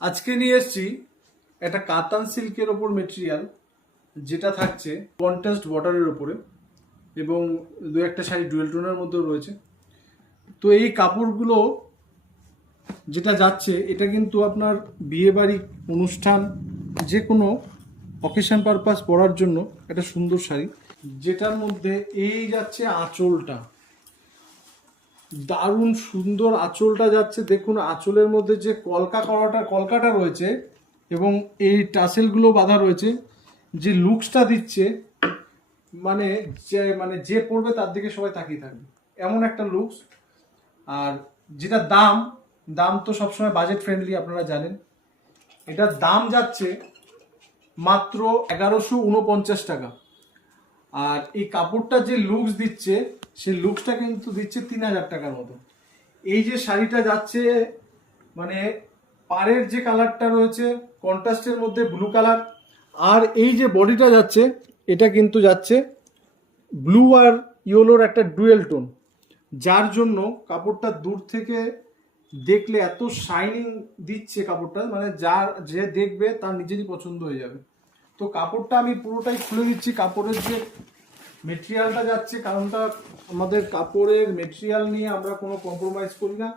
আজকে নিয়ে এসেছি একটা কাতান সিল্কের ওপর মেটেরিয়াল, যেটা থাকছে কন্ট্রাস্ট বর্ডারের ওপরে এবং দু একটা শাড়ি ডুয়েল টোনের মধ্যেও রয়েছে। তো এই কাপড়গুলো যেটা যাচ্ছে, এটা কিন্তু আপনার বিয়েবাড়ি অনুষ্ঠান, যে কোনো অকেশন পারপাস পরার জন্য একটা সুন্দর শাড়ি, যেটার মধ্যে এই যাচ্ছে আঁচলটা, দারুণ সুন্দর আঁচলটা যাচ্ছে। দেখুন আঁচলের মধ্যে যে কলকাটা রয়েছে এবং এই টাসেলগুলো বাঁধা রয়েছে, যে লুকসটা দিচ্ছে, যে পড়বে তার দিকে সবাই তাকিয়ে থাকবে, এমন একটা লুকস। আর যেটা দাম তো সবসময় বাজেট ফ্রেন্ডলি, আপনারা জানেন। এটার দাম যাচ্ছে মাত্র 1149 টাকা। আর এই কাপড়টা যে লুকস দিচ্ছে, সেই লুকসটা কিন্তু দিচ্ছে 3000 টাকার মতো। এই যে শাড়িটা যাচ্ছে, পাড়ের যে কালারটা রয়েছে কন্ট্রাস্টের মধ্যে ব্লু কালার, আর এই যে বডিটা যাচ্ছে, এটা কিন্তু যাচ্ছে ব্লু আর ইয়েলোর একটা ডুয়েল টোন, যার জন্য কাপড়টা দূর থেকে দেখলে এত শাইনিং দিচ্ছে কাপড়টা, যে দেখবে তার নিজেরই পছন্দ হয়ে যাবে। তো কাপড়টা আমি পুরোটাই খুলে দিচ্ছি। কাপড়ের যে মেটেরিয়ালটা যাচ্ছে, কারণটা আমাদের কাপড়ের মেটেরিয়াল নিয়ে আমরা কোনো কম্প্রোমাইজ করি না।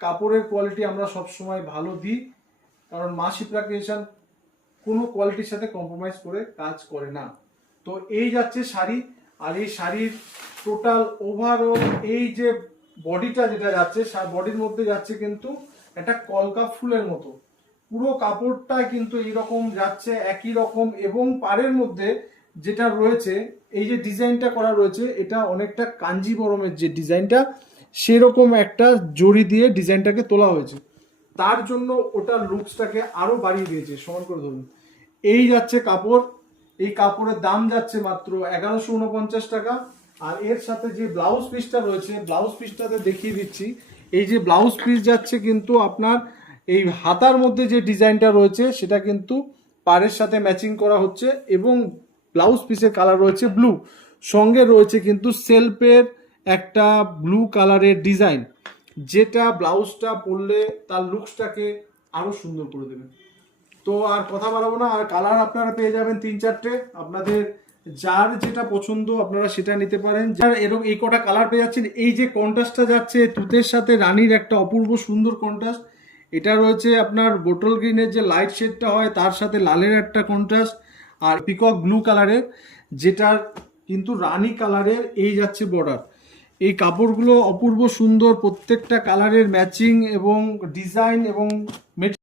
কাপড়ের কোয়ালিটি আমরা সবসময় ভালো দিই, কারণ মা শিপ্রা ক্রিয়েশন কোনো কোয়ালিটির সাথে কম্প্রোমাইজ করে কাজ করে না। তো এই যাচ্ছে শাড়ি, আর এই শাড়ির টোটাল ওভারঅল এই যে বডিটা যেটা যাচ্ছে, বডির মধ্যে যাচ্ছে কিন্তু একটা কলকা ফুলের মতো। পুরো কাপড়টা কিন্তু এইরকম যাচ্ছে, একই রকম। এবং পাড়ের মধ্যে যেটা রয়েছে, এই যে ডিজাইনটা করা রয়েছে, এটা অনেকটা কাঞ্জিবরমের যে ডিজাইনটা, সেরকম একটা জড়ি দিয়ে ডিজাইনটাকে তোলা হয়েছে। তার জন্য ওটা লুকসটাকে আরো বাড়িয়ে দিয়েছে। সমান করে ধরুন, এই যাচ্ছে কাপড়। এই কাপড়ের দাম যাচ্ছে মাত্র 1149 টাকা। আর এর সাথে যে ব্লাউজ পিসটা রয়েছে, ব্লাউজ পিসটাতে দেখিয়ে দিচ্ছি। এই যে ব্লাউজ পিস যাচ্ছে কিন্তু আপনার এই হাতার মধ্যে যে ডিজাইনটা রয়েছে, সেটা কিন্তু পাড়ের সাথে ম্যাচিং করা হচ্ছে, এবং ব্লাউজ পিসের কালার রয়েছে ব্লু, সঙ্গে রয়েছে কিন্তু সেলফের একটা ব্লু কালারের ডিজাইন, যেটা ব্লাউজটা পরলে তার লুকসটাকে আরো সুন্দর করে দেবে। তো আর কথা বাড়াবো না। আর কালার আপনারা পেয়ে যাবেন 3-4টে, আপনাদের যার যেটা পছন্দ আপনারা সেটা নিতে পারেন। যার এরকম এই কটা কালার পেয়ে যাচ্ছেন। এই যে কন্ট্রাস্টটা যাচ্ছে, তুতের সাথে রানীর একটা অপূর্ব সুন্দর কন্ট্রাস্ট, এটা রয়েছে আপনার বোটল গ্রিনের যে লাইট শেডটা হয়, তার সাথে লালের একটা কন্ট্রাস্ট, আর পিকক ব্লু কালারের, যেটার কিন্তু রানী কালারের এই যাচ্ছে বর্ডার। এই কাপড়গুলো অপূর্ব সুন্দর, প্রত্যেকটা কালারের ম্যাচিং এবং ডিজাইন এবং